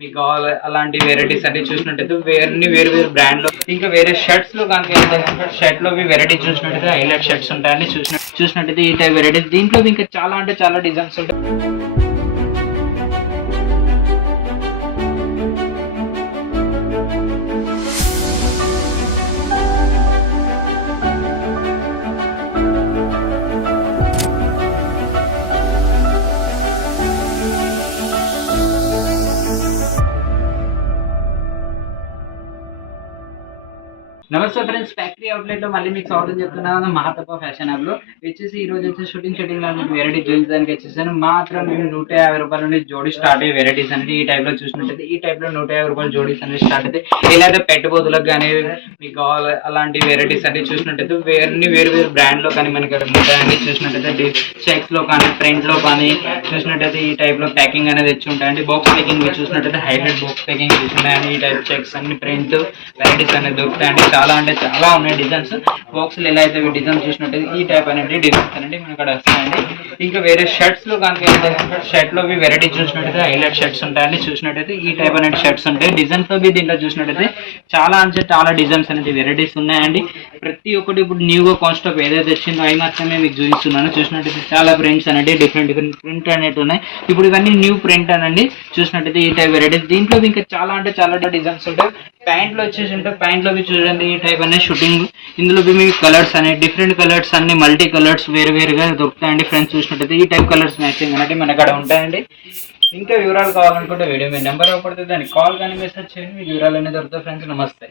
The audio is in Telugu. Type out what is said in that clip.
మీకు కావాలి అలాంటి వెరైటీస్ అన్ని చూసినట్టయితే వేరు వేరు బ్రాండ్ లో ఇంకా వేరే షర్ట్స్ లో కనుక షర్ట్ లో వెరైటీ చూసినట్టయితే హైలైట్ షర్ట్స్ ఉంటాయని చూసినట్టయితే ఈ టైప్ వెరైటీస్ దీంట్లో ఇంకా చాలా అంటే చాలా డిజైన్స్ ఉంటాయి. నమస్తే ఫ్రెండ్స్, ఫ్యాక్టరీ అవుట్లెట్ లో మళ్ళీ మీకు స్వాగతం చెప్తున్నాను. మహాతప్ప ఫ్యాషన్ హబ్ లో వచ్చేసి ఈ రోజు వచ్చేసి షూటింగ్ లో వెరైటీ చూపించడానికి వచ్చేసాను. మాత్రం మేము 150 రూపాయల నుండి జోడీ స్టార్ట్ అయ్యే వెరైటీస్ అనేది ఈ టైప్ లో చూసినట్టయితే ఈ టైప్ లో 150 రూపాయల జోడీస్ అనేది స్టార్ట్ అయితే ఇలాంటి పెట్టుబోతులకు కానీ మీకు కావాలి అలాంటి వెరైటీస్ అన్ని చూసినట్టయితే వేరు వేరు బ్రాండ్ లో కానీ మనకి ఉంటాయండి. చూసినట్టయితే చెక్స్ లో కానీ ప్రింట్ లో కానీ చూసినట్టయితే ఈ టైప్ లో ప్యాకింగ్ అనేది తెచ్చి ఉంటాయండి. బాక్స్ ప్యాకింగ్ మీరు చూసినట్టయితే హైలైట్ బాక్స్ ప్యాకింగ్ చూసినాయండి. ఈ టైప్ చెక్స్ అన్ని ప్రింట్ వెరైటీస్ అనేది దొరుకుతాయండి. చాలా అంటే చాలా ఉన్నాయి డిజైన్స్. బాక్స్లు ఎలా అయితే డిజైన్ చూసినట్టయితే ఈ టైప్ అనేది డిజైన్స్ అనేది మనకి ఇక్కడ వస్తాయండి. ఇంకా వేరే షర్ట్స్ లో కనుక షర్ట్ లో వెరైటీ చూసినట్టయితే హైలైట్ షర్ట్స్ ఉంటాయండి. చూసినట్టయితే ఈ టైప్ అనేది షర్ట్స్ ఉంటాయి. డిజైన్స్ లో దీంట్లో చూసినట్టయితే చాలా అంటే చాలా డిజైన్స్ అనేది వెరైటీస్ ఉన్నాయండి. ప్రతి ఒక్కటి ఇప్పుడు న్యూగా కాన్స్టాప్ ఏదైతే వచ్చిందో అవి మాత్రమే మీకు చూపిస్తున్నాను. చూసినట్టయితే చాలా ప్రింట్స్ అనేది డిఫరెంట్ డిఫరెంట్ ప్రింట్ అనేవి ఉన్నాయి. ఇప్పుడు ఇవన్నీ న్యూ ప్రింట్ అనండి. చూసినట్టయితే ఈ టైప్ వెరైటీస్ దీంట్లో ఇంకా చాలా అంటే చాలా డిజైన్స్ ఉంటాయి. ప్యాంట్లో వచ్చేసి ఉంటాయి. ప్యాంట్లో చూడండి ఈ టైప్ అనేది షూటింగ్. ఇందులో మీకు కలర్స్ అనేవి డిఫరెంట్ కలర్స్ అన్ని మల్టీ కలర్స్ వేరుగా దొరుకుతాయండి. ఫ్రెండ్స్ చూసినట్టయితే ఈ టైప్ కలర్స్ మ్యాచింగ్ అనేది మన అక్కడ ఉంటాయండి. ఇంకా వివరాలు కావాలనుకుంటే వీడియో మీ నెంబర్ అవ్వబడుతుంది, దానికి కాల్ కానీ మెసేజ్ చేయండి. మీకు వివరాలు అనేది దొరుకుతాయి. ఫ్రెండ్స్ నమస్తే.